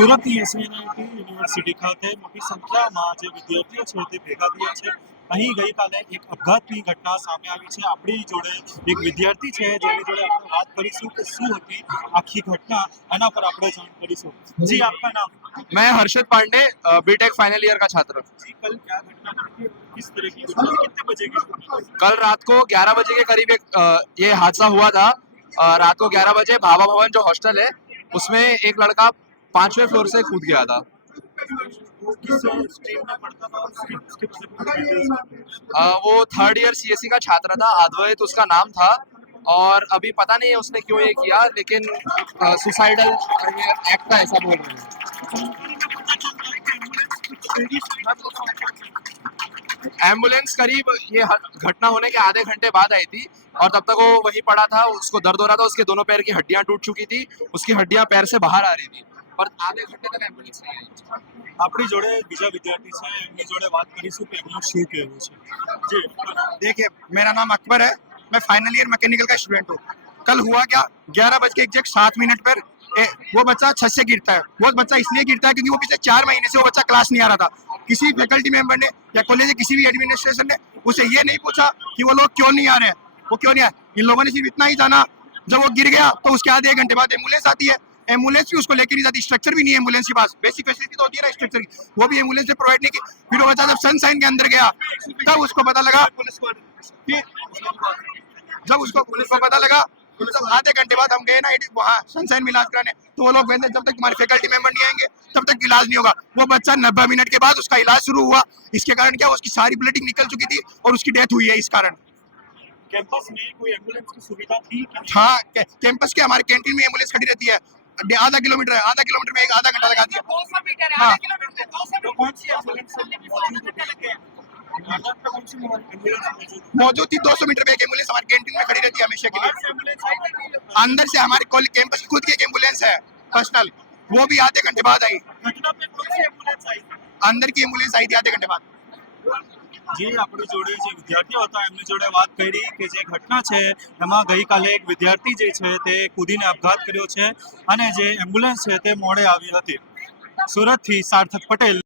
સુરતની એસએનઆઈટી યુનિવર્સિટી ખાતે મોટી સંખ્યામાં જે વિદ્યાર્થીઓ છે તે ભેગા થયા છે અહીં ગઈકાલે એક આપઘાતની ઘટના સામે આવી છે આપણી જોડે એક વિદ્યાર્થી છે જેની જોડે આપણે વાત કરીશું કે શું હતી આખી ઘટના એના પર આપણે જાણ કરીશું જી આપકા નામ मैं Harshad Pandey B Tech final year का छात्र जी कल क्या घटना घटी किस तरह की घटना कितने बजे की घटना? कल रात को 11 बजे के करीब एक अ, ये हादसा हुआ था अ, रात को 11 बजे भाभा भवन जो हॉस्टल है उसमें एक लड़का पाँचवें फ्लोर से कूद गया था। था अ, वो थर्ड ईयर सीएससी का छात्र था अद्वैत उसका नाम था। और अभी पता नहीं है उसने क्यों ये किया लेकिन सुसाइडल एक्ट का ऐसा बोल रहे हैं। एंबुलेंस करीब ये घटना होने के आधे घंटे बाद आई थी और तब तक वो वहीं पड़ा था उसको दर्द हो रहा था उसके दोनों पैर की हड्डियाँ टूट चुकी थी उसकी हड्डियाँ पैर से बाहर आ रही थी। और आधे घंटे तक एम्बुलेंस नहीं आई આપણી જોડે બીજા વિદ્યાર્થી છે એમની જોડે વાત કરીશું કે એમનું શું કહેવું છે જી देखिए मेरा नाम अकबर है मैं फाइनल ईयर मैकेनिकल का स्टूडेंट हूँ कल हुआ क्या ग्यारह बज के एग्जैक्ट सात मिनट पर ए, वो बच्चा छत से गिरता है वो बच्चा इसलिए गिरता है क्योंकि वो पिछले चार महीने से वो बच्चा क्लास नहीं आ रहा था किसी फैकल्टी मेंबर ने या कॉलेज के किसी भी एडमिनिस्ट्रेशन ने उसे ये नहीं पूछा कि वो लोग क्यों नहीं आ रहे हैं वो क्यों नहीं आए इन लोगों ने सिर्फ इतना ही जाना जब वो गिर गया तो उसके आधे एक घंटे बाद एम्बुलेंस आती है एंबुलेंस भी उसको लेके नहीं जाती स्ट्रक्चर भी नहीं है एंबुलेंस के पास। बेसिक फैसिलिटी तो होती है ना स्ट्रक्चर की। वो भी एंबुलेंस से प्रोवाइड नहीं की। फिर वो बच्चा जब सनसाइन के अंदर गया तब उसको पता लगा जब उसको पुलिस को पता लगा तो आधे घंटे बाद हम गए ना वहाँ सनसाइन में इलाज कराने। तो वो लोग कहते जब तक तुम्हारे फैकल्टी मेंबर नहीं आएँगे तब तक इलाज नहीं होगा। वो बच्चा नब्बे मिनट के बाद उसका इलाज शुरू हुआ। इसके कारण क्या उसकी सारी ब्लडिंग निकल चुकी थी और उसकी डेथ हुई है इस कारण। कैंपस में कोई एंबुलेंस की सुविधा थी हाँ कैंपस के हमारे कैंटीन में एंबुलेंस खड़ी रहती है। आधा किलोमीटर है आधा किलोमीटर में एक आधा घंटा लगा दिया मौजूद थी दो सौ मीटर पे एक एंबुलेंस हमारे कैंटीन में खड़ी रहती है हमेशा के लिए अंदर से हमारे कॉलेज कैंपस खुद की एक एंबुलेंस है पर्सनल वो भी आधे घंटे बाद आई अंदर की एंबुलेंस आई थी आधे घंटे बाद જે આપણી જોડે જે વિદ્યાર્થીઓ હતા, એમની જોડે વાત કરી કે જે ઘટના છે, એમાં ગઈકાલે એક વિદ્યાર્થી જે છે, તે કૂદીને આપઘાત કર્યો છે અને જે એમ્બ્યુલન્સ છે, તે મોડે આવી હતી. સુરતથી સાર્થક પટેલ